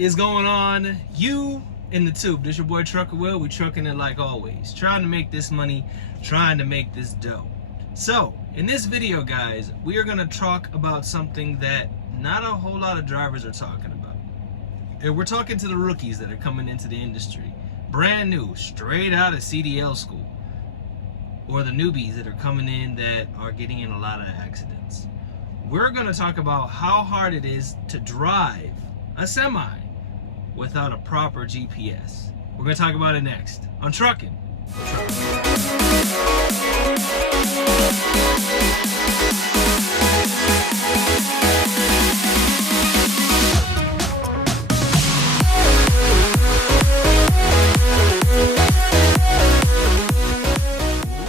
is going on? You in the tube. This your boy Trucker Will. We trucking it like always. Trying to make this money, trying to make this dough. So, in this video, guys, we are going to talk about something that not a whole lot of drivers are talking about. And we're talking to the rookies that are coming into the industry. Brand new, straight out of CDL school. Or the newbies that are coming in that are getting in a lot of accidents. We're going to talk about how hard it is to drive a semi without a proper GPS. We're going to talk about it next on Trucking.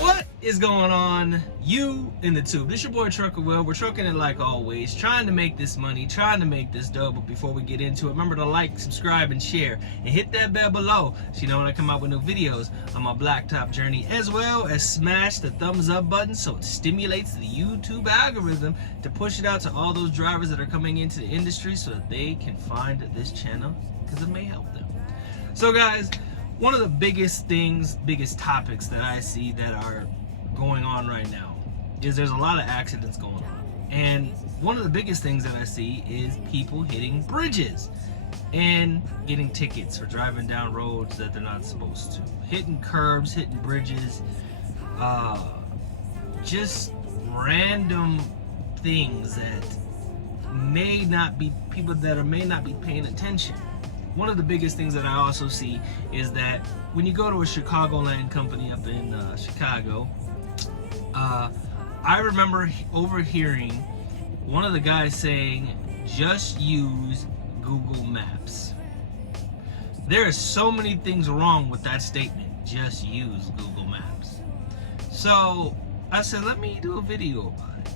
What is going on? You in the tube. This your boy Trucker Will. We're trucking it like always, trying to make this money, trying to make this dough. But before we get into it, remember to like, subscribe, and share, and hit that bell below so you know when I come out with new videos on my blacktop journey, as well as smash the thumbs up button so it stimulates the YouTube algorithm to push it out to all those drivers that are coming into the industry so that they can find this channel because it may help them. So guys, one of the biggest topics that I see that are going on right now is there's a lot of accidents going on, and one of the biggest things that I see is people hitting bridges and getting tickets for driving down roads that they're not supposed to, hitting curbs, hitting bridges, just random things that may not be paying attention. One of the biggest things that I also see is that when you go to a Chicagoland company up in Chicago, I remember overhearing one of the guys saying, just use Google Maps. There are so many things wrong with that statement, just use Google Maps. So I said, let me do a video about it.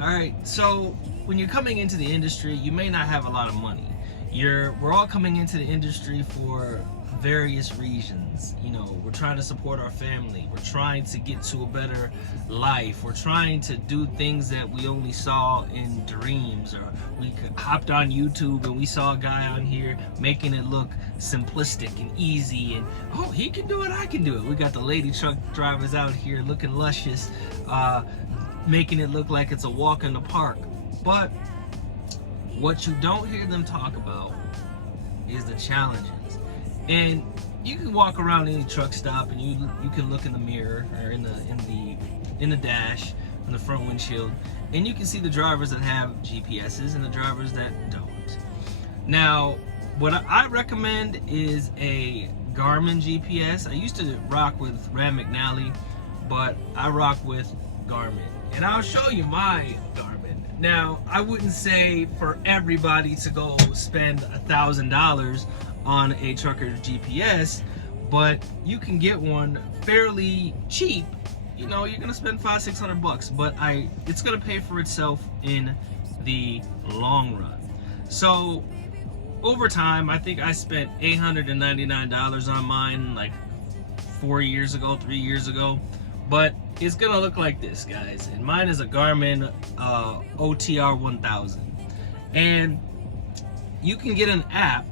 Alright, so when you're coming into the industry, you may not have a lot of money. We're all coming into the industry for various reasons. You know, we're trying to support our family, we're trying to get to a better life, we're trying to do things that we only saw in dreams, or we hopped on YouTube and we saw a guy on here making it look simplistic and easy, and oh, he can do it, I can do it. We got the lady truck drivers out here looking luscious, making it look like it's a walk in the park. But what you don't hear them talk about is the challenges. And you can walk around any truck stop and you can look in the mirror or in the dash, in the front windshield, and you can see the drivers that have GPSs and the drivers that don't. Now, what I recommend is a Garmin GPS. I used to rock with Rand McNally, but I rock with Garmin. And I'll show you my Garmin. Now, I wouldn't say for everybody to go spend $1,000 on a trucker's GPS, but you can get one fairly cheap. You know, you're gonna spend $500-600, but it's gonna pay for itself in the long run. So over time, I think I spent $899 on mine like 3 years ago, but it's gonna look like this, guys. And mine is a Garmin OTR 1000, and you can get an app.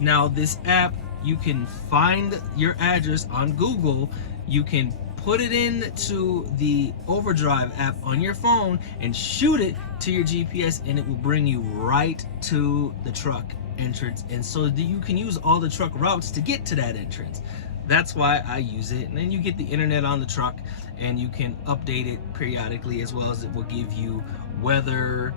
Now, this app, you can find your address on Google, you can put it into the Overdrive app on your phone and shoot it to your GPS, and it will bring you right to the truck entrance, and so that you can use all the truck routes to get to that entrance. That's why I use it. And then you get the internet on the truck, and you can update it periodically, as well as it will give you weather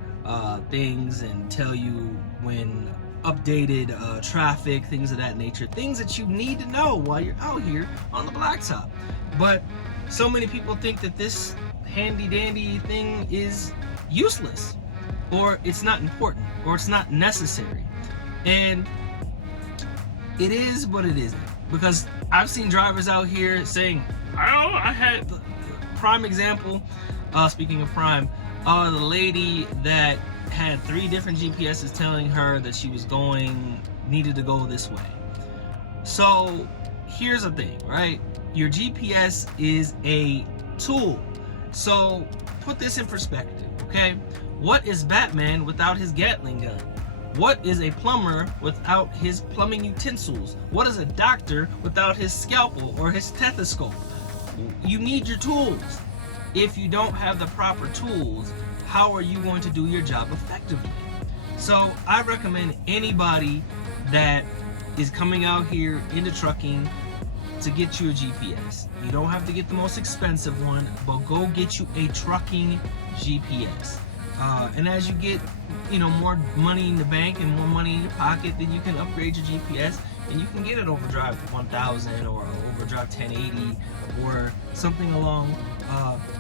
things and tell you when updated traffic, things of that nature, things that you need to know while you're out here on the blacktop. But so many people think that this handy dandy thing is useless, or it's not important, or it's not necessary. And it is, but it isn't, because I've seen drivers out here saying, oh, I had prime example, speaking of prime, the lady that had 3 different GPSs telling her that she was needed to go this way. So here's the thing, right? Your GPS is a tool. So put this in perspective, okay? What is Batman without his Gatling gun? What is a plumber without his plumbing utensils? What is a doctor without his scalpel or his stethoscope? You need your tools. If you don't have the proper tools, how are you going to do your job effectively? So I recommend anybody that is coming out here into trucking to get you a GPS. You don't have to get the most expensive one, but go get you a trucking GPS. And as you get, more money in the bank and more money in your pocket, then you can upgrade your GPS and you can get an overdrive 1000 or overdrive 1080 or something along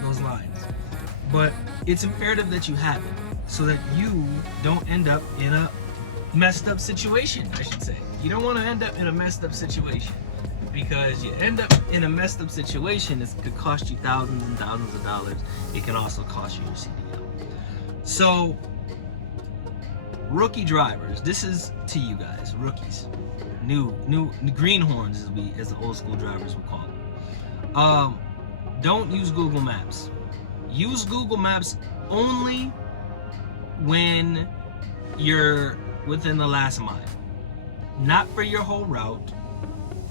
those lines. But it's imperative that you have it so that you don't end up in a messed up situation, I should say. You don't want to end up in a messed up situation, because you end up in a messed up situation, it could cost you thousands and thousands of dollars. It can also cost you your CDL. So, rookie drivers, this is to you guys, rookies, new greenhorns as the old school drivers would call them. Don't use Google Maps. Use Google Maps only when you're within the last mile. Not for your whole route,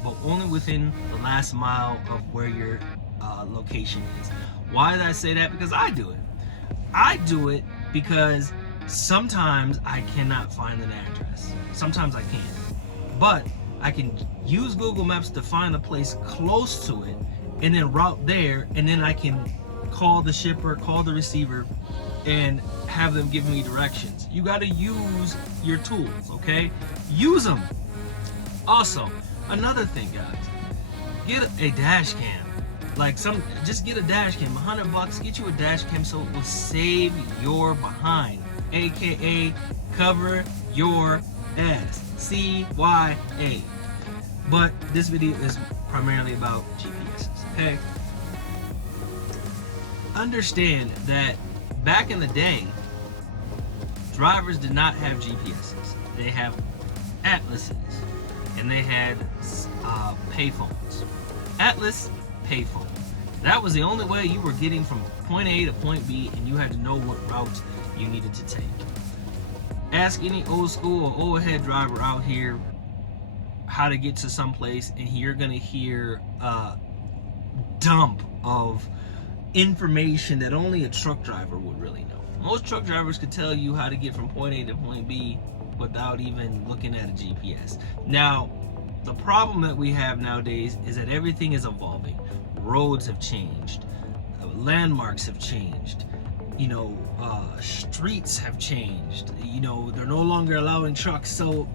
but only within the last mile of where your location is. Why did I say that? Because I do it. I do it because sometimes I cannot find an address. Sometimes I can. But I can use Google Maps to find a place close to it and then route there, and then I can call the shipper, call the receiver, and have them give me directions. You got to use your tools, okay? Use them. Also, another thing, guys, get a dash cam. Just get a dash cam. $100, get you a dash cam so it will save your behind, aka cover your ass. CYA. But this video is primarily about GPSs, okay? Understand that back in the day, drivers did not have GPSs. They have atlases, and they had payphones. Atlas, payphone. That was the only way you were getting from point A to point B, and you had to know what route you needed to take. Ask any old school or old head driver out here how to get to some place, and you're gonna hear a dump of information that only a truck driver would really know. Most truck drivers could tell you how to get from point A to point B without even looking at a GPS. Now, the problem that we have nowadays is that everything is evolving. Roads have changed, landmarks have changed, streets have changed, they're no longer allowing trucks. So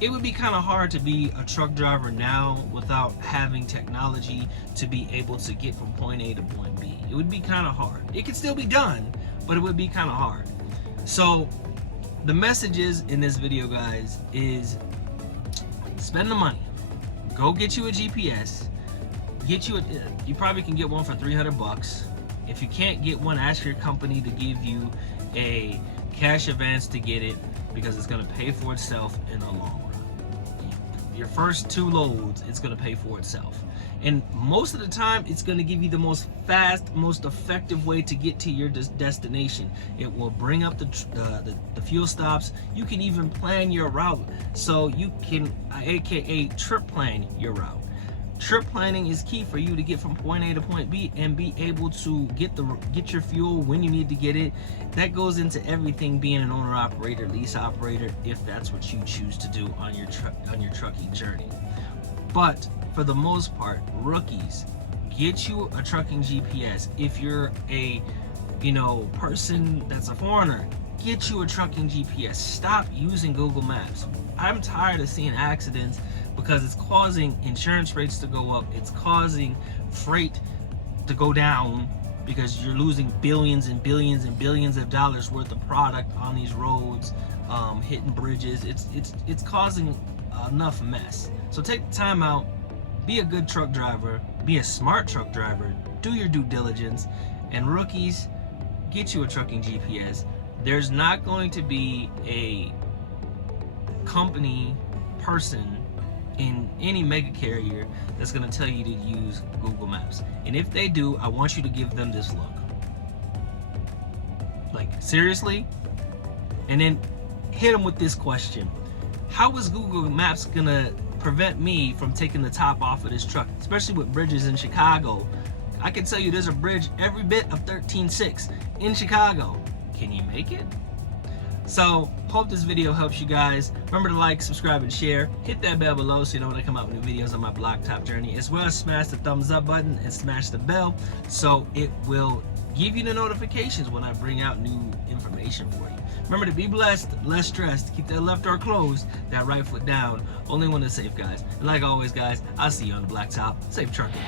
it would be kind of hard to be a truck driver now without having technology to be able to get from point A to point B. It would be kind of hard. It could still be done, but it would be kind of hard. So the messages in this video, guys, is spend the money. Go get you a GPS. You probably can get one for $300. If you can't get one, ask your company to give you a cash advance to get it, because it's going to pay for itself in the long run. Your first 2 loads, it's going to pay for itself. And most of the time, it's going to give you the most fast, most effective way to get to your destination. It will bring up the fuel stops. You can even plan your route. So you can, aka trip plan your route. Trip planning is key for you to get from point A to point B and be able to get your fuel when you need to get it. That goes into everything being an owner operator, lease operator, if that's what you choose to do on your trucking journey. But for the most part, rookies, get you a trucking GPS. If you're a person that's a foreigner, get you a trucking GPS. Stop using Google Maps. I'm tired of seeing accidents because it's causing insurance rates to go up. It's causing freight to go down because you're losing billions and billions and billions of dollars worth of product on these roads, hitting bridges. It's causing enough mess. So take the time out, be a good truck driver, be a smart truck driver, do your due diligence, and rookies, get you a trucking GPS. There's not going to be a company person in any mega carrier that's going to tell you to use Google Maps. And if they do, I want you to give them this look. Like, seriously? And then hit them with this question. How is Google Maps gonna prevent me from taking the top off of this truck, especially with bridges in Chicago? I can tell you there's a bridge every bit of 13.6 in Chicago. Can you make it? So, hope this video helps you guys. Remember to like, subscribe, and share. Hit that bell below so you know when I come out with new videos on my blacktop journey, as well as smash the thumbs up button and smash the bell so it will give you the notifications when I bring out new information for you. Remember to be blessed, less stressed, keep that left door closed, that right foot down. Only one is safe, guys. And like always, guys, I'll see you on the blacktop. Safe trucking.